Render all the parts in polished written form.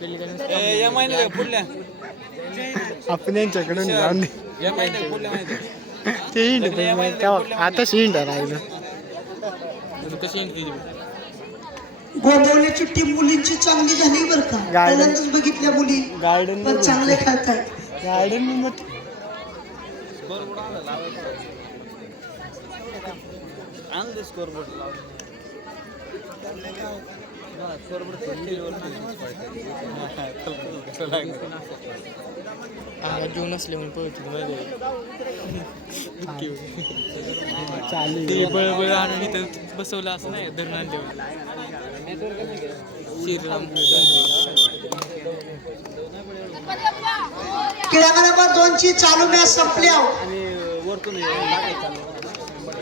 या महिन्यात पुढल्या आपण यांच्याकडून जाऊन दे या महिन्यात पुढल्या ते हिंड आता हिंड राहिलं कशी इंट गोंधवल्याची टीम मुलींची चांगली झाली बरं का. पहिल्यांदाच बघितल्या मुली गार्डन पण चांगले खेळताय. गार्डन मग आणलं स्कोरबोर्ड घेऊन असले म्हणून पळतो ते बळबळ आणून इथं बसवलं असं नाही धरून आणले श्रीराम क्रीडा नंबर 2 ची चालू मॅच संपल्या.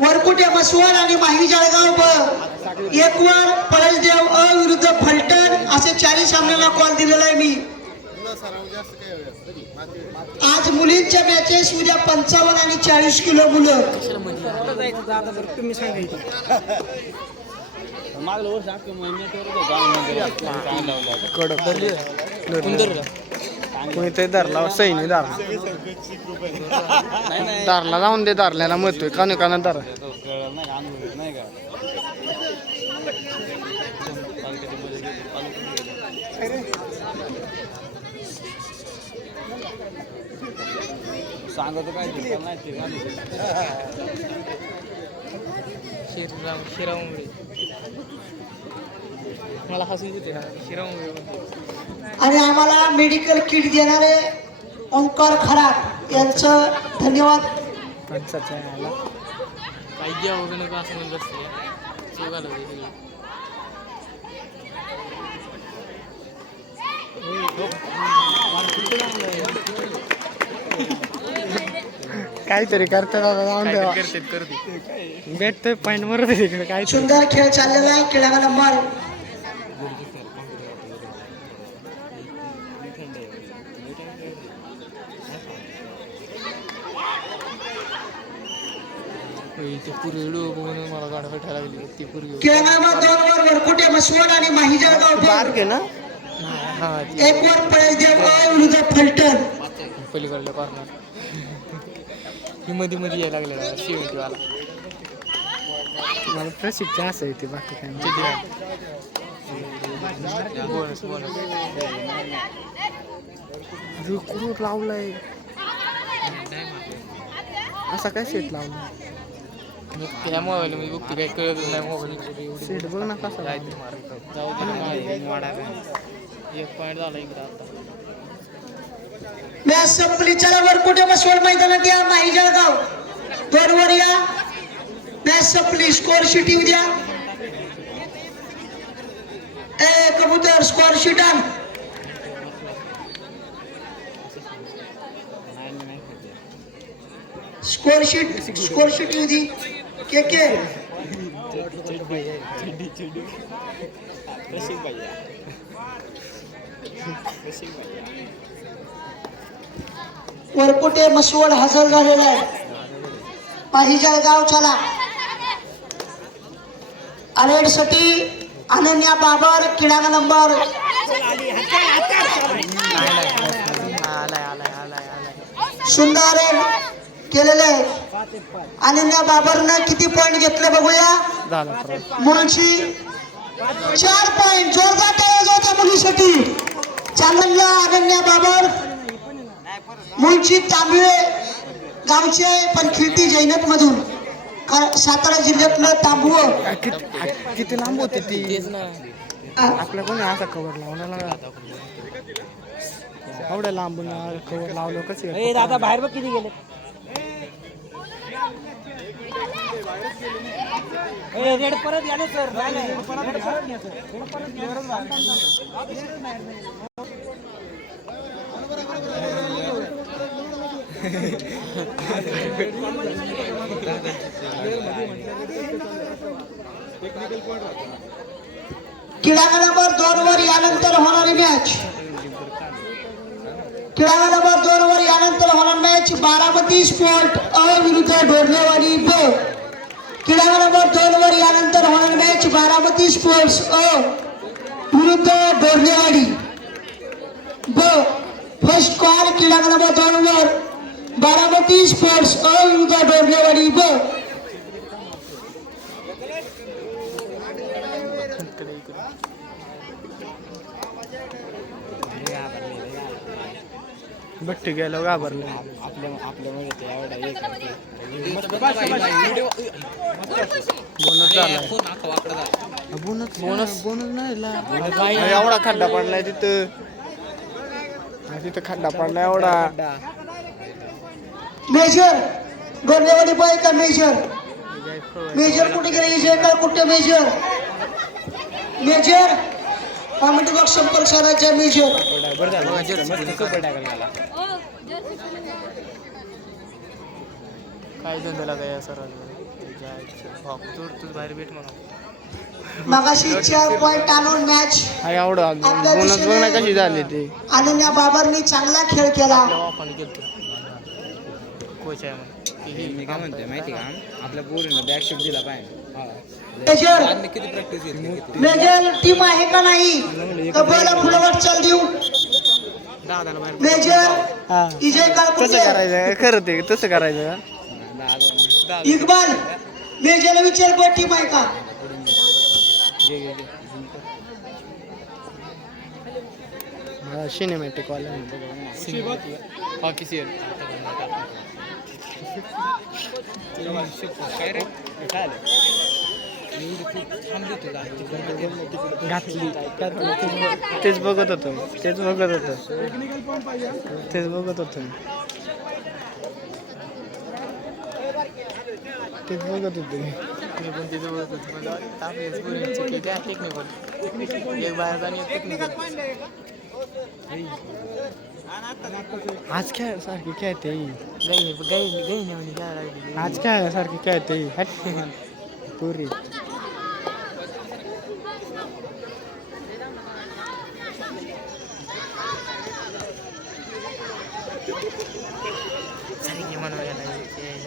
वरकुटे मसवड आणि माही जळगाव ब एक वर पळसदेव अ विरुद्ध फलटण असे 4 सामन्याला कॉल दिलेला आहे मी. आज मुलींच्या मॅचेस उद्या 55 आणि 40 किलो मुलं. तुम्ही मागलं वर्ष कडक कोणीतरी धरला सैनी धरला धरला जाऊन दे धरल्याला म्हणतोय काना धर नाही का सांगतो काय शिरामुळे मला हसून देते ना शिरामुळे. आणि आम्हाला मेडिकल किट देणारे ओंकार खरात यांचं धन्यवाद. काही द्या वगैरे नका असं म्हणत असते चौघाला काहीतरी करतात भेटतोय पॉईंट बरोबर इकडे काय सुंदर खेळ चाललेला आहे. क्रीडा नंबर मला गाडी भेटायला लागली ती पूर्वी क्रीडा नंबर 2 वर वरकुटे मसवड आणि माही जळगाव बारके ना एक वर पळसदेव अ विरुद्ध फलटण. पलीकडल्या कॉर्नर ही मध्ये मध्ये यायला लागलेला शिवटीवाला मला प्रशिक्षण असं येते बाकी काय बोनस बोनस रुक लावलाय असा काय सेट लावला त्या मोबाईल मध्ये बघते काही कळत नाही मोबाईल सेट बघ ना कसा एक पॉईंट झाला इकडं आता मॅच संपली. चला वरकुटे मसवड मैदानात या. माही जळगाव 2 वर या. मॅच संपली. स्कोर शीट येऊ द्या. कबूतर स्कोर शीट आण. स्कोर शीट येऊ दे. के वरकुटे मसवड हजर झालेला आहे. माही जळगाव चला. अलेडसाठी अनन्या बाबर क्रीडा नंबर सुंदर केलेले. अनन्या बाबरनं किती पॉइंट घेतले बघूया. मुलची 4 पॉइंट. जोरदार टाळ्या होत्या मुलीसाठी. चांगल्या अनन्या बाबर मुळची तांबवे गावचे पण खिळती जैनत मधून सातारा जिल्ह्यातलं तांबव. किती लांब होते ती आपल्या कोणी असा कवर लावला एवढ्या लांबून कवर लावलं कसं दादा बाहेर बघ किती गेले. रेड परत या ना सर. क्रीडा नंबर 2 वर यानंतर होणारी मॅच. क्रीडा नंबर 2 वर यानंतर होणार मॅच बारामती स्पोर्ट अ विरुद्ध डोरलेवाडी ब. क्रीडा नंबर 2 वर यानंतर होणार मॅच बारामती स्पोर्ट्स अ विरुद्ध डोरलेवाडी. ब फर्स्ट कॉल क्रीडांगण नंबर 2 वर बारामती स्पोर्ट्स अ विरुद्ध डोरलेवाडी ब. बट्टी गेलो घाबरले. बोनस झालाय. बोनस नाही एवढा खड्डा पडलाय तिथं. तिथं खड्डा पडलाय एवढा. मेजर डोरलेवाडी बाय का मेजर मेजर कुठे गेले विजय का कुठे मेजर मेजर कॉमेडी बॉक्स संपर्क साधायचा मेजर. काय धंदा काय सर बाहेर भेट म्हणा. मगाशी 4 पॉइंट आणून मॅच एवढा बोनस बघ ना कशी झाली ते. अनन्या बाबरनी चांगला खेळ केला. कोच आहे म्हणून मी काय म्हणतोय माहिती का आपल्या पोरीनं बॅकशिप दिला पाहिजे. मेजर किती प्रॅक्टिस येते मेजर टीम आहे का नाही कबला फुलवट चाल देऊ. मेजर विजय कसं काळकुटे करायचं खरं ते तसं करायचं. इकबाल मेजरला विचार बघ टीम आहे का. सिनेमॅटिक वाला हॉकी सीएल काय रे काय घातली तेच बघत होतो तेच बघत होतो तेच बघत होतो तेच बघत होतो मी पण तिथं बघत होतो. टेक्निकल एक बाहेर आणि एक टेक्निकल. आज काय सारखी खेळते आज काय सारखी खेळते पुरी.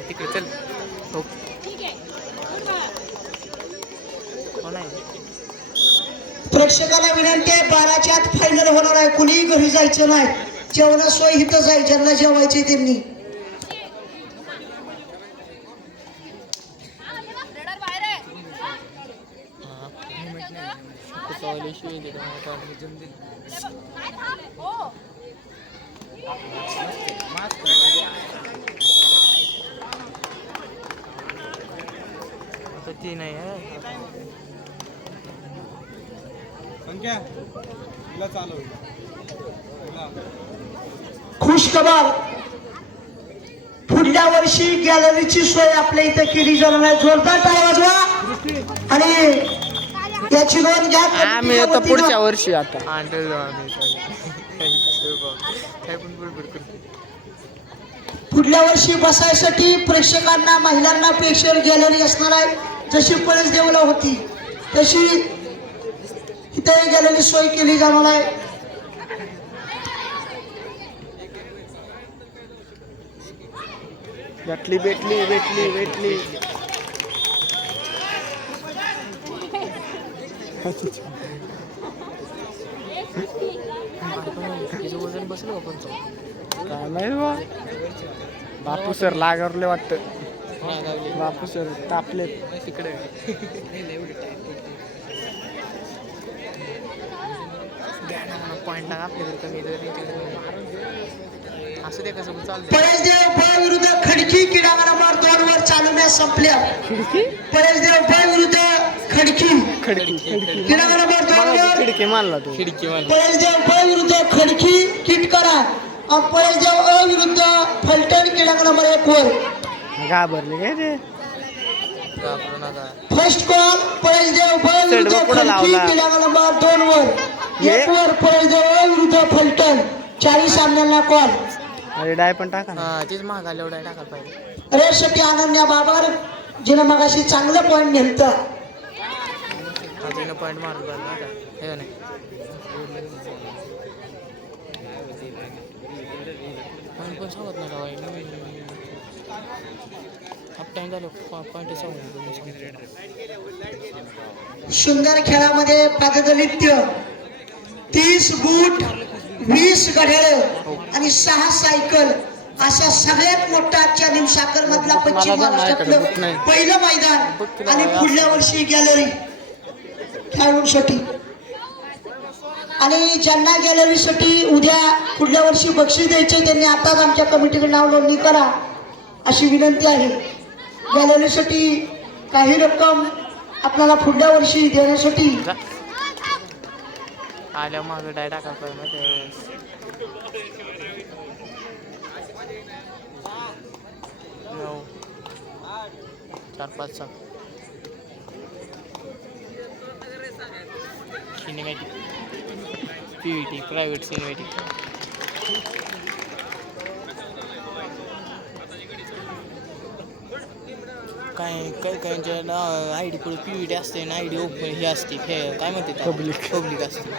तिकडे चल हो कोण आहे. प्रेक्षकाला विनंती आहे 12च्या आत फायनल होणार आहे. कुणीही घरी जायचं नाही. जेवणा सोय इथंच आहे. ज्यांना जेवायचे त्यांनी. ती नाही आहे खुश खबर पुढल्या वर्षी गॅलरीची सोय आपल्या इथे केली जाणार आहे. जोरदार टाळ्या वाजवा आणि याची नोंद घ्या. आम्ही आता पुढच्या वर्षी आता पुढल्या वर्षी बसायसाठी प्रेक्षकांना महिलांना प्रेक्षक गॅलरी असणार आहे. जशी पळसदेवला होती तशी इथे गॅलरी सोय केली जाणार आहे. भेटली भेटली भेटली भेटली. वजन बसलं आपण काय नाही बा. बापू सर लागवले वाटतं. बापू सर तापले तिकडे. पॉइंट लागा आपल्याकडे कमी असं ते कसं चालतं. पळसदेव ब विरुद्ध खडकी क्रीडांगण नंबर 2 वर चालू मॅच संपल्या. पळसदेव ब विरुद्ध खडकी खडकी क्रीडांगण नंबर 2 वर खिडकी मारला तो. पळसदेव ब विरुद्ध खडकी किटकरा आणि पळसदेव अ विरुद्ध फलटण क्रीडांगण नंबर 1 वर. घाबरले काय ते. फर्स्ट कॉल पळसदेव ब विरुद्ध खडकी क्रीडांगण नंबर 2 वर. 1 वर पळसदेव अ विरुद्ध फलटण. 40 सामन्यांना कॉल. अरे डाय पण टाका ना. तेच महागाला डाय टाकायला पाहिजे. रेषटी अनन्या बाबर जिने मगाशी चांगलं पॉईंट नेलतं. पॉईंट मारून हे नाही पण सांगत नाही हाफ टाइम झालं पॉईंट सुंदर खेळामध्ये पाददलित्य 30 बूट 20 घड्याळ आणि 6 सायकल असा सगळ्यात मोठा आजच्या निमसाकर मधला पश्चिम महाराष्ट्रातलं पहिलं मैदान आणि पुढल्या वर्षी गॅलरी खेळाडूंसाठी आणि ज्यांना गॅलरीसाठी उद्या पुढल्या वर्षी बक्षीस द्यायचे त्यांनी आताच आमच्या कमिटीकडे नाव नोंदणी करा अशी विनंती आहे. गॅलरीसाठी काही रक्कम आपल्याला पुढल्या वर्षी देण्यासाठी आल्या मागं डाय टाका 4-5 सिनेमॅटिक पीव्हीटी प्रायव्हेट सिनेमॅटिक काहींच्या आय डी पुढे पीव्हीटी असते आणि आय डी ओपन ही असते काय म्हणते पब्लिक असते.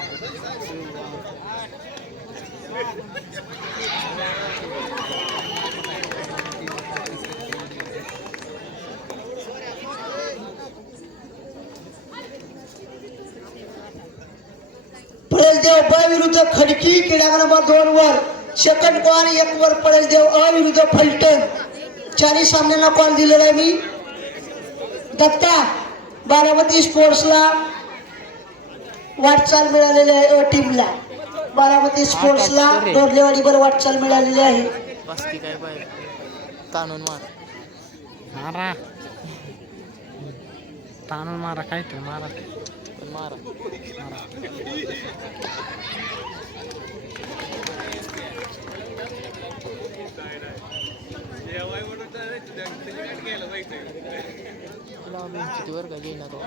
पळसदेव ब विरुद्ध खडकी क्रीडा क्रमांक 2 वर सेकंड कॉल 1 वर पळसदेव अ विरुद्ध फलटण 4 सामन्यांना कॉल दिलेला आहे मी. दत्ता बारामती स्पोर्ट्सला वाटचाल मिळालेली आहे. टीमला बारामती स्पोर्ट्सला डोरलेवाडीवर वाटचाल मिळालेली आहे. बसती काय पाहिजे ताणून मारा काय ते मारा वर का घेईना तो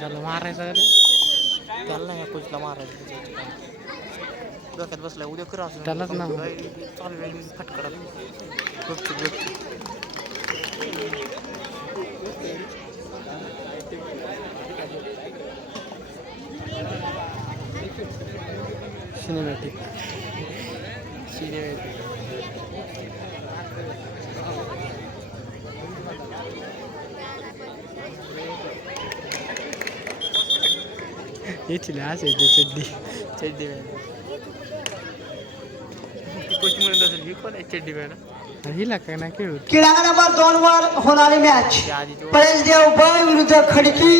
त्याला मारायचं त्याला नाही कोचला मारायचं डोक्यात बसलाय उद्या करा त्यालाच ना चालू फटकडा सिनेमॅटिक याची लास आहे चड्डी कोच म्हणत असेल ही कोण आहे चड्डी मॅडम हिला काय ना खेळू. क्रीडा क्रमांक 2 वर होणारी मॅच पळसदेव ब विरुद्ध खडकी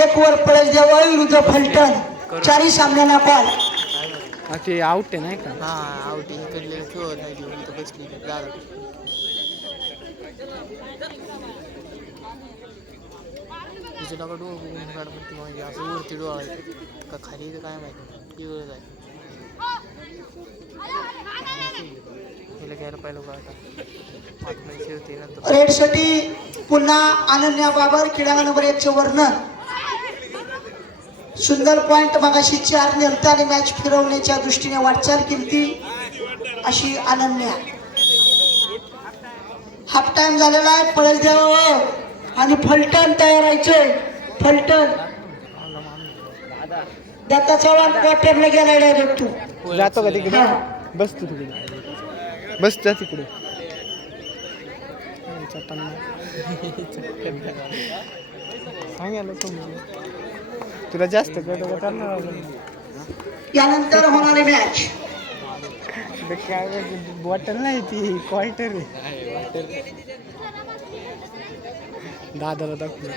1 वर पळसदेव अ विरुद्ध फलटण 4 सामन्यांना कॉल. ते आउट आहे नाही का? हा आउट इकडले खेळत नाही देऊन तर बसली झालं. तिच्या डोकं डोळा म्हणजे असं वरती डोळा का खाली काय माहिती वेळ जाय तिला घ्यायला पाहिलं का आता शेवटी नंतर रेडसाठी पुन्हा अनन्या बाबर क्रीडा नंबर 1 चे वर्णन सुंदर पॉइंट मगाशी 4 नेलता आणि मॅच फिरवण्याच्या दृष्टीने वाटचाल केली अशी अनन्या. हाफ टाइम झालेला आहे. पळसदेव आणि फलटण तयार व्हायचे. फलटण दत्ता चव्हाण क्वार्टरला गेला डायरेक्ट तू जातो का तिकडे बस तू तिकडे बस जा तिकडे सांगायला तुला जास्त यानंतर होणारी मॅच काय बॉटल नाही ती क्वार्टर आहे दादाला दाखवलं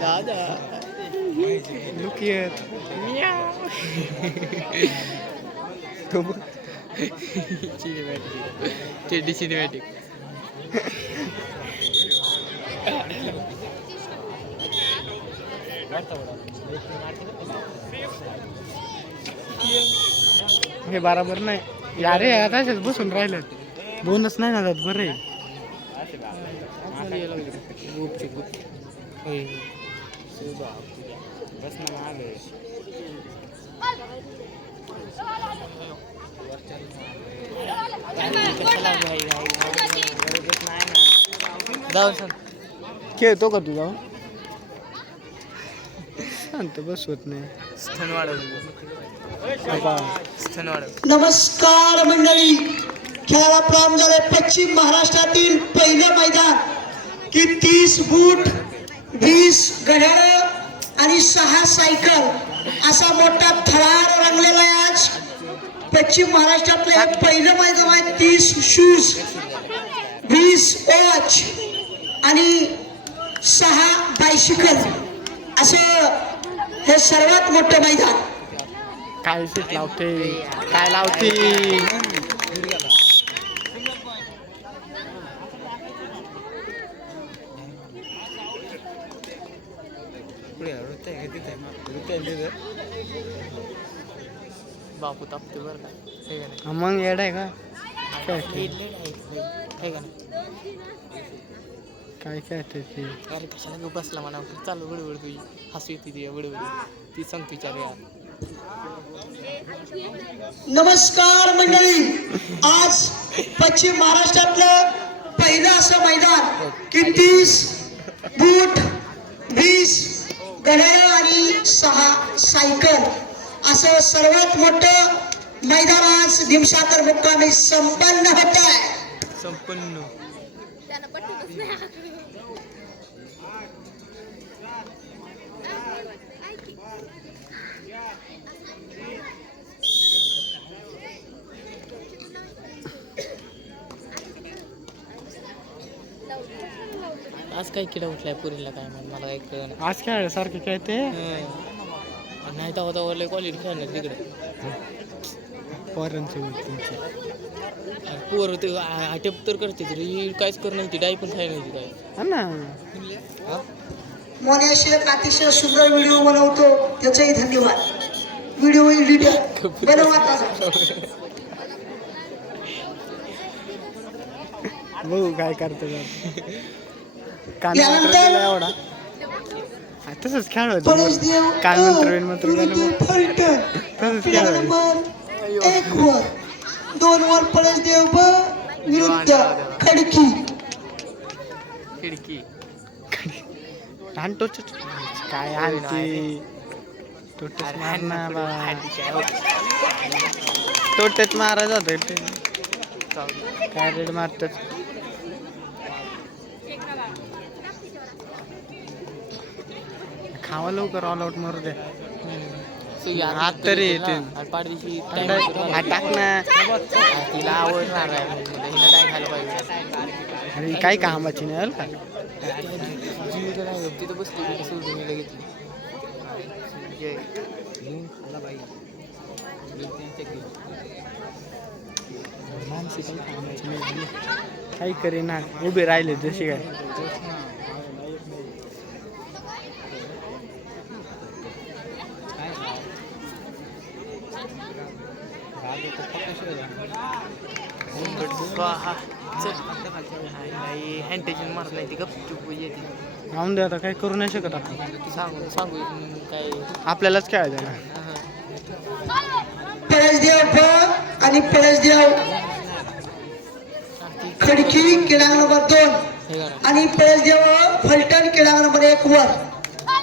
दादा लुक हियर तो सिनेमॅटिक सिनेमॅटिक हे बरोबर नाही यारे आता बसून राहिलं बोनस नाही ना जात बरं आहे. खेळतो का तू जाऊन शांत बसवत नाही स्थन वाढवलं. नमस्कार मंडळी, खेळाला प्रारंभ झालाय. पश्चिम महाराष्ट्रातील पहिलं मैदान की 30 बूट 20 घड्याळ आणि 6 सायकल असा मोठा थरार रंगलेला आहे. आज पश्चिम महाराष्ट्रातलं हे पहिलं मैदान आहे. 30 शूज 20 वॉच आणि 6 बायसिकल असं हे सर्वात मोठं मैदान. काय सीट लावते काय लावते. बापू तापते बरं का हे का नाही मग येड आहे का काय हे का नाही काय खेळते ते. अरे कशाला गं बसला म्हणा चालू बडबड तुझी हसू येते ती बडबड ती सांग विचार यार. नमस्कार मंडळी. आज पश्चिम महाराष्ट्रातलं पहिलं असं मैदान की 30 बूट 20 घड्याळ आणि 6 सायकल असं सर्वात मोठं मैदान आज निमसाकर मुक्कामी संपन्न होत आहे. संपन्न आज काय किडा उठलाय पुरीला काय माहिती मला एक आज खेळल्यासारखे खेळते. नाही तर होता लय क्वालिटी खेळणार तिकडे पोरांसोबत तुमची. पोर ते अटेप तर करते तरी काहीच करणार ती डाय पण खायला नाही काय हा ना. मोन्या शेख अतिशय सुंदर व्हिडिओ बनवतो त्याचंही धन्यवाद. व्हिडिओ एडिटर बनवता बघू काय करतो कान एवढा तसंच खेळायचं. काय मंत्र तसंच खेळायचं. 1 वर 2 वर पळसदेव ब विरुद्ध खडकी. खिडकी लहान टोच काय आणते टोटच मारणार टोटच मारा जात काय रेड मारतात. खावा लवकर ऑल आउट मारू दे. हात तरी येते पाडदिवशी टाक ना. तिला आवडणार आहे हिनं डाय खायला पाहिजे. अरे काय कामाची नाही का जीव नाही तिथं बसली तिथं सोडून मी घेतली. माणसे काही कामाची नाही काही करे ना उभे राहिले जशी काय. हँटेशन मारत नाही ती गपचूप येते. राहून दे आता काही करू नाही शकत आपण. सांगू सांगू काय आपल्यालाच खेळायचं ना. पळसदेव ब आणि पळसदेव खडकी केडांग नंबर 2 आणि पळसदेव फलटण केडांग नंबर 1 वर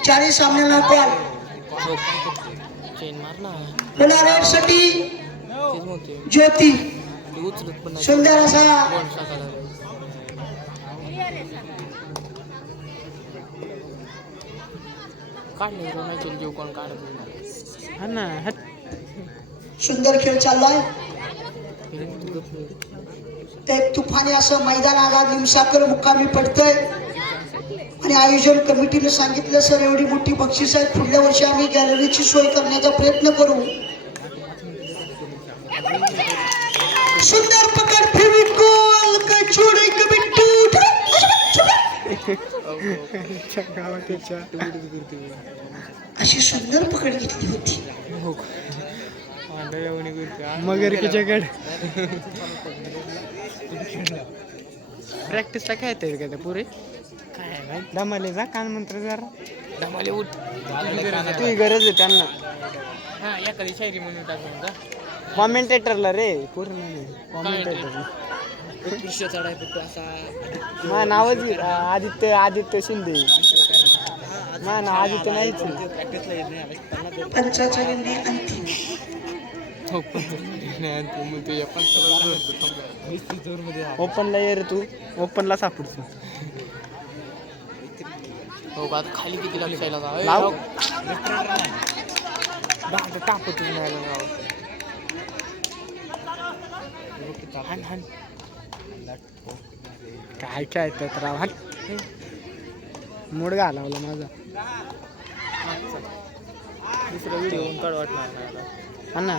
40 सामन्यांना कॉल. चेन मार ना पुन्हा रेडसाठी तेच म्हणते ज्योती ती उचलत पण नाही. सुंदर असा बॉल टाकायला काढले नाही जीव कोण काढत. हा ना. सुंदर खेळ चाललाय. ते तुफानी असं मैदान आज निमसाकर मुक्कामी पडतंय आणि आयोजन कमिटीने सांगितलं सर एवढी मोठी बक्षीस आहे पुढल्या वर्षी आम्ही गॅलरीची सोय करण्याचा प्रयत्न करू. सुंदर पकड फेविकॉल कचोडी कमिटी अशी सुंदर पकड घेतली होती. मगरकीच्याकडे प्रॅक्टिसला काय येते का पुरे काय दमाले जा कान मंत्र जरा धमाले उठ तुझी गरज आहे त्यांना. हा एखादी शायरी म्हणून टाकून का कॉमेंटेटरला रे पूर्ण नाही कॉमेंटेटर. चढाय फक्त असा मा नावच आदित्य शिंदे. मा ना आदित्य नाहीच. पंचाचा निर्णय अंतिम. ओपनला ये रे तू ओपनला सापडतो. हो का आता खाली किती लागशायला का लाव तापतच नाही गाव हान हान काय काय तर राव हाट मूड घालावला माझा दुसरा व्हिडिओ काढ वाटणार नाही आता. हा ना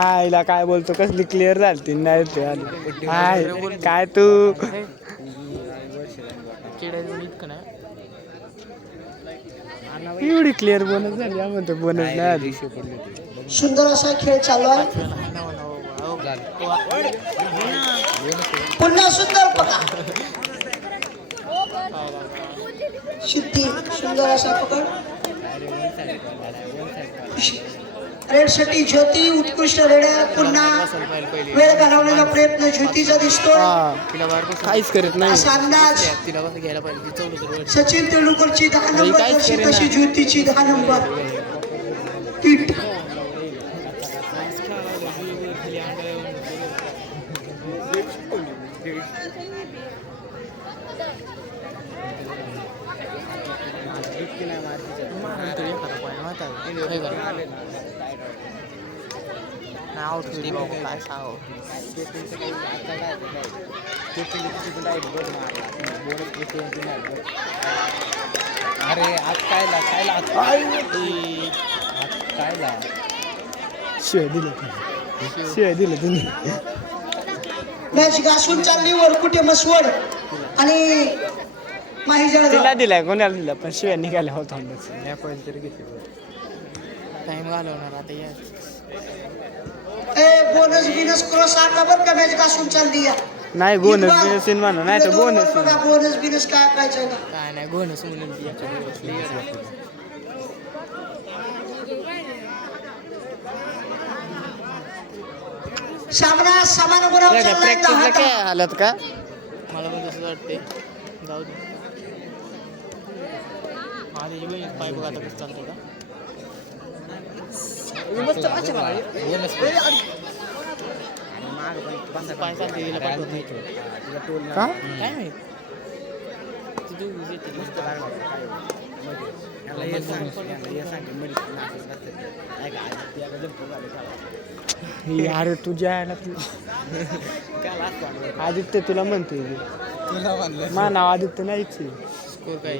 आईला काय बोलतो कसली क्लिअर झाली नाही ते आली हाय काय तू चिडायचं इतकं नाही एवढी क्लिअर बोनस झाली म्हणतो बोनस नाही आली सुंदर असा खेळ चालू आहे पुन्हा सुंदर पकड सिद्धी सुंदर असा पकड रेडसाठी ज्योती उत्कृष्ट रेड्या पुन्हा वेळ घालवण्याचा प्रयत्न ज्योतीचा दिसतोय तिला बाहेर बसून काहीच करत नाही असा अंदाज तिला कसं घ्यायला पाहिजे ती चौलं तर सचिन तेंडुलकरची 10 नंबर जर्सी तशी ज्योतीची 10 नंबर किट आउट होईल बाबा काय सांगावं अरे आज कायला शिवाय दिलं तुम्ही मॅच घासून चालली वर कुठे मसवड आणि माहीजळ तिला दिलाय कोणाला दिला पण शिवाय निघाल्या होता तरी घेतली टाइम घालवणार आता या बोनस बिनस क्रॉस आणला बरं का मॅच घासून चालली या नाही बोनस बिनस म्हणा नाही तर बोनस बोनस बिनस काय पाहिजे ना काय नाही गोनस म्हणून ती सामना समान गुणावर चाललाय प्रॅक्टिसला काय हालत का मला पण तसं वाटते जाऊ दे माझी बहीण पाय बघा आता कसं चालतो का पाय चालते तिला पाठवत नाही का काय माहित ती दोघीच येते मस्त अरे तुझ्या आदित्य तुला म्हणतोय मा नाव आदित्य नाहीच स्कोर काय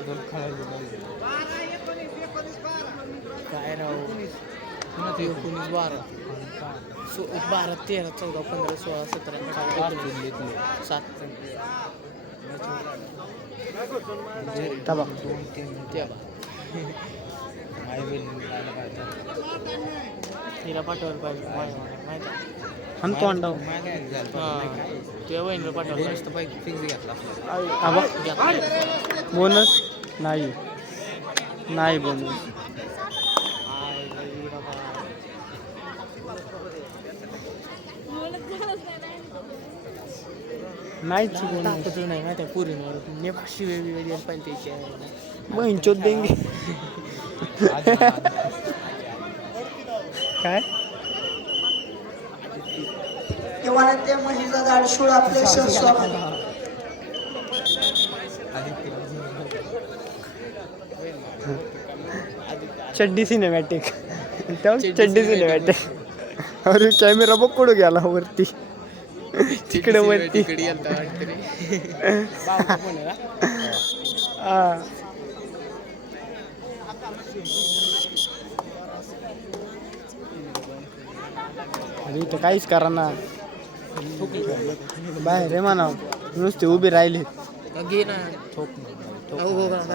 काय राव 19 12 12 13 14 15 16 17 7 तबा तिला पाठवायला पाहिजे माहिती आणि तोंडाव तुझ्या बहिणीला पाठवायला फिक्स घेतला बोनस नाही बोनस नाहीच बोनस नाही माहिती आहे पुरींवर नेपाशी वेगळी पाहिजे त्याची बहिणचोद देंगे काय किंवा त्या महिला दाडसूळ आपले सहस्वामी चड्डी सिनेमॅटिक चड्डी सिनेमॅटिक अरे कॅमेरा बघ कुठं गेला वरती तिकडे वरती अरे इथं काहीच करा ना बाहेर रे म्हणा नुसते उभे राहिले घे ना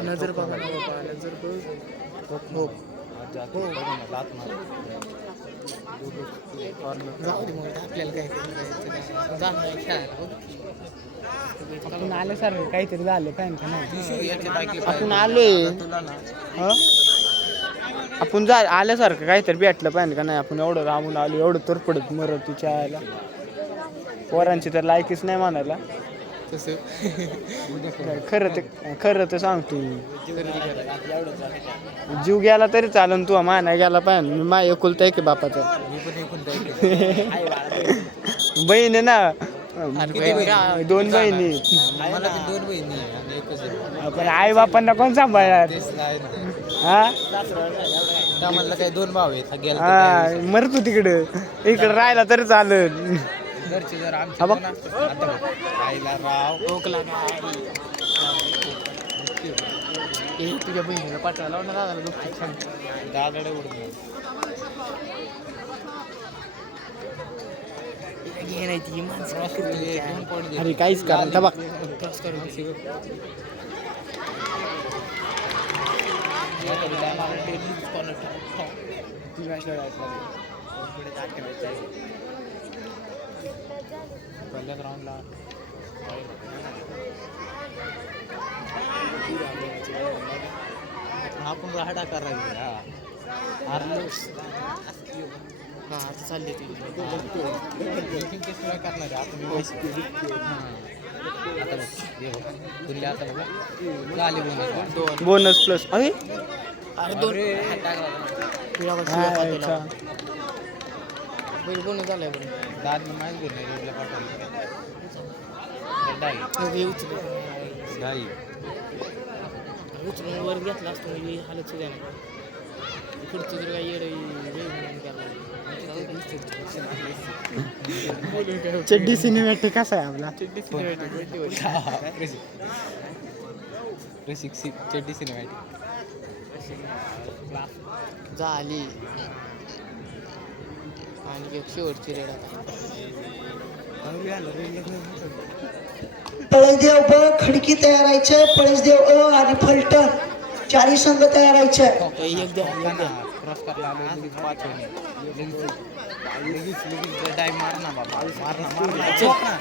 नजर बघा नजर जाऊ दे मग आपल्याला काय जाणार खेळायला आपण आल्यासारखं काहीतरी झालं काय का नाही आपण आलोय आपण आल्यासारखं काहीतरी भेटलं पाहिजे का नाही आपण एवढं रामून आलो एवढं तर पडत मरत तिच्या आयला पोरांची तर लायकीच नाही म्हणायला तसं खरं तर सांगतो जीव गेला तरी चालन तू माना गेला पाहिजे मी एकुलता आहे की बापाचा बहीण आहे ना दोन बहिणी मला ते 2 बहिणी आहे आणि एकच आहे. आपण आई बापांना कोण सांभाळणार हा त्या म्हणलं काय 2 भाव आहेत गेला हा मर तू तिकडं इकडे राहिला तरी चालेल घरचे जर आमचे हा बघ. कोण असतं, आता बघ, आईला राव टोकला हे तुझ्या बहिणीला पाठवायला लावणार दादाडे उडून घे नाही ती माणसं अरे काहीच करा बघ पहिल्या ग्राउंडला आपण राहडा करायला हारलो हां आता चालले ते करणार आहे आपण आता बघ हे बघ तुला आता बघा झाले बोनस बोनस प्लस अरे अरे 2 बोनस झालाय पण दादनं माहीत बोलले रोडला पाठवलं डाई उचलून वर घेतला असतो म्हणजे हालत सुद्धा नाही पुढचं तर काही चड्डी सिनेमॅटिक कसा आहे आपला चड्डी सिनेमॅटिक झाली आणि एक शेवटची रेड आता पळसदेव ब खडकी तयार व्हायचे पळसदेव अ आणि फलटण 40 संघ तयार व्हायचे एक द्या क्रॉस करला आलो लगेच 5 होईल लगेच डाय मारना बाबा मारना चोप ना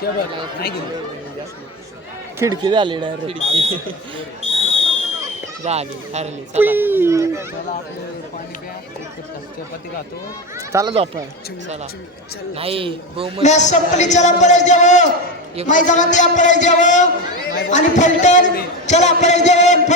केबल नाही गेलं खिडकी झाली डायरेक्ट झाली हरली चला आपले पाणी प्या चपाती खातो चला जातो चला नाही मॅच संपली चला पळसदेव मैदानात या पळसदेव आणि फलटण चला पळसदेव